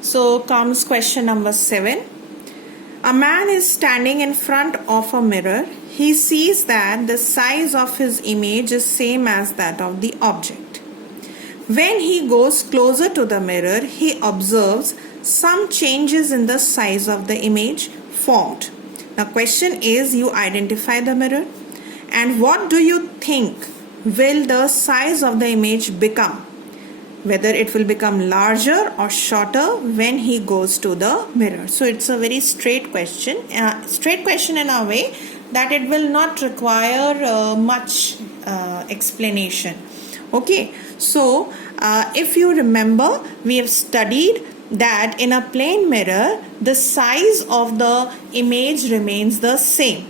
So comes question number 7. A man is standing in front of a mirror. He sees that the size of his image is same as that of the object. When he goes closer to the mirror, he observes some changes in the size of the image formed. The question is, you identify the mirror and what do you think will the size of the image become? Whether it will become larger or shorter when he goes to the mirror. So it's a very straight question in a way that it will not require much explanation. Okay, so if you remember, we have studied that in a plane mirror the size of the image remains the same.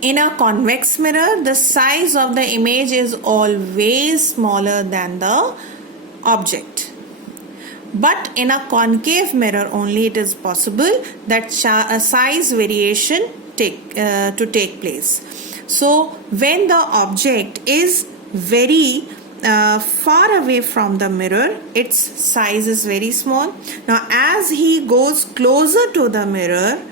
In a convex mirror, the size of the image is always smaller than the object. But in a concave mirror only it is possible that a size variation to take place. So when the object is very far away from the mirror, its size is very small. Now as he goes closer to the mirror,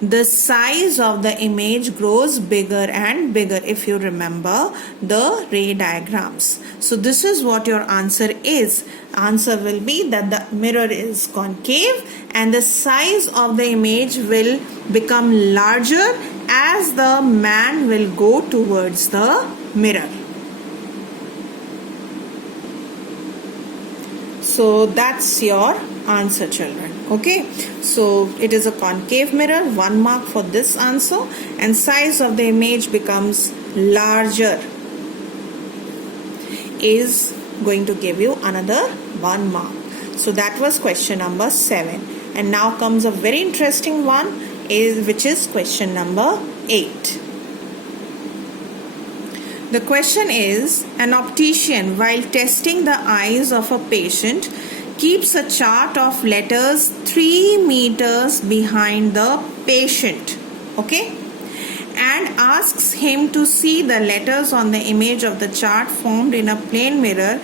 the size of the image grows bigger and bigger, if you remember the ray diagrams. So this is what your answer is. Answer will be that the mirror is concave and the size of the image will become larger as the man will go towards the mirror. So that's your answer, children. Okay, so it is a concave mirror, 1 mark for this answer, and size of the image becomes larger is going to give you another 1 mark. So that was question number 7, and now comes a very interesting one which is question number 8. The question is, an optician while testing the eyes of a patient keeps a chart of letters 3 meters behind the patient, okay, and asks him to see the letters on the image of the chart formed in a plane mirror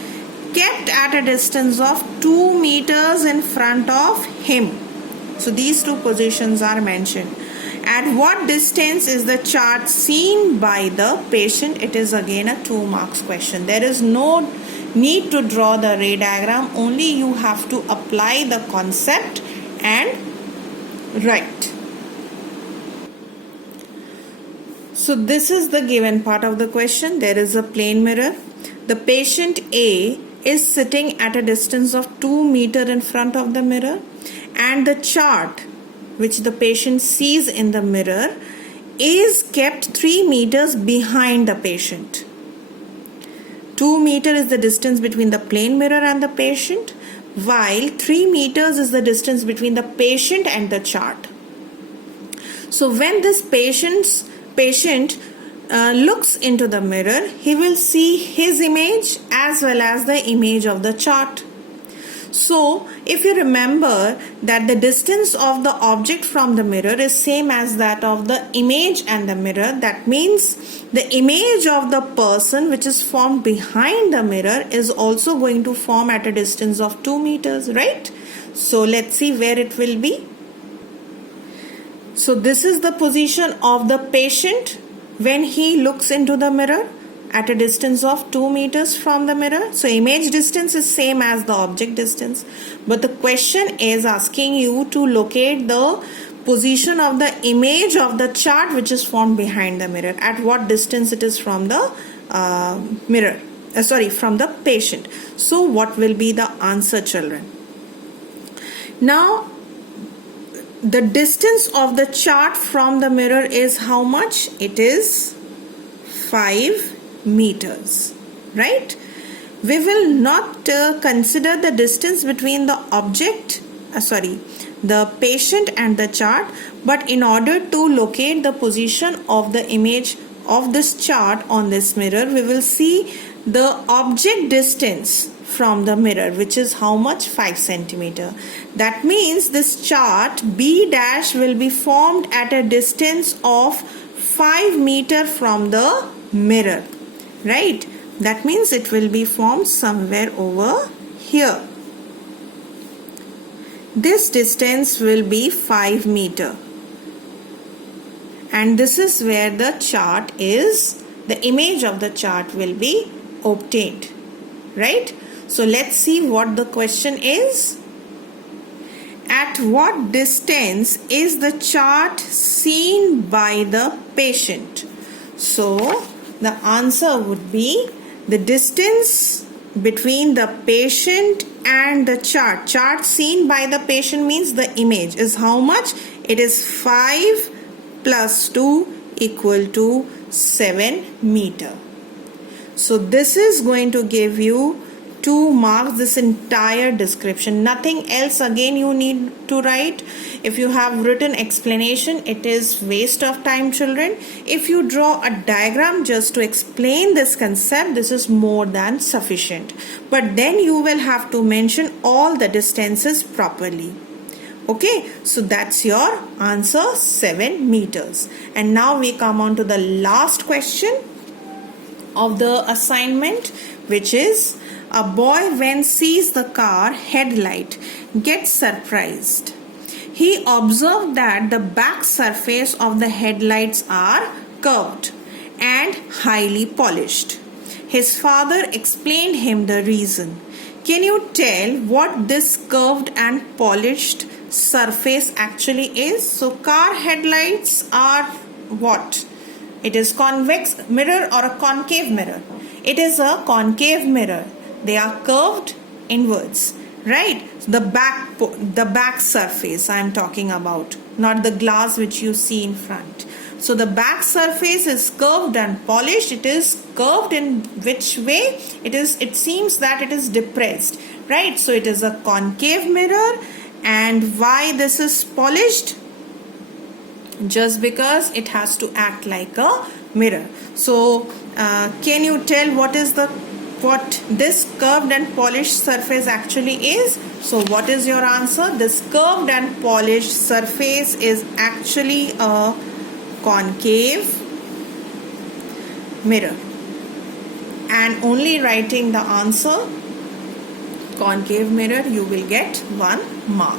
kept at a distance of 2 meters in front of him. So these two positions are mentioned. At what distance is the chart seen by the patient? It is again a 2 marks question. There is no need to draw the ray diagram, only you have to apply the concept and write. So this is the given part of the question. There is a plane mirror. The patient A is sitting at a distance of 2 meters in front of the mirror, and the chart which the patient sees in the mirror is kept 3 meters behind the patient. 2 meters is the distance between the plane mirror and the patient, while 3 meters is the distance between the patient and the chart. So when this patient looks into the mirror, he will see his image as well as the image of the chart. So if you remember that the distance of the object from the mirror is same as that of the image and the mirror, that means the image of the person which is formed behind the mirror is also going to form at a distance of 2 meters, right? So let's see where it will be. So this is the position of the patient when he looks into the mirror at a distance of 2 meters from the mirror. So image distance is same as the object distance, but the question is asking you to locate the position of the image of the chart which is formed behind the mirror. At what distance it is from the from the patient. So what will be the answer, children? Now the distance of the chart from the mirror is how much? It is 5 meters, right? We will not consider the distance between the the patient and the chart, but in order to locate the position of the image of this chart on this mirror, we will see the object distance from the mirror, which is how much? 5 centimeter. That means this chart B dash will be formed at a distance of 5 meter from the mirror, right? That means it will be formed somewhere over here. this distance will be 5 meter. And this is where the chart is, the image of the chart will be obtained, right? So let's see what the question is. At what distance is the chart seen by the patient? So the answer would be the distance between the patient and the chart. Chart seen by the patient means the image is how much? It is 5 plus 2 equal to 7 meter. So this is going to give you 2 marks, this entire description. Nothing else again you need to write. If you have written explanation, it is waste of time, children. If you draw a diagram just to explain this concept, this is more than sufficient. But then you will have to mention all the distances properly. Okay, so that's your answer, 7 meters. And now we come on to the last question of the assignment, which is a boy when sees the car headlight gets surprised. He observed that the back surface of the headlights are curved and highly polished. His father explained him the reason. Can you tell what this curved and polished surface actually is? So car headlights are what? It is convex mirror or a concave mirror? It is a concave mirror. They are curved inwards, right? The back surface I am talking about, not the glass which you see in front. So the back surface is curved and polished. It is curved in which way? It seems that it is depressed, right? So it is a concave mirror. And why this is polished? Just because it has to act like a mirror. So can you tell what this curved and polished surface actually is? So what is your answer? This curved and polished surface is actually a concave mirror. And only writing the answer concave mirror, you will get 1 mark.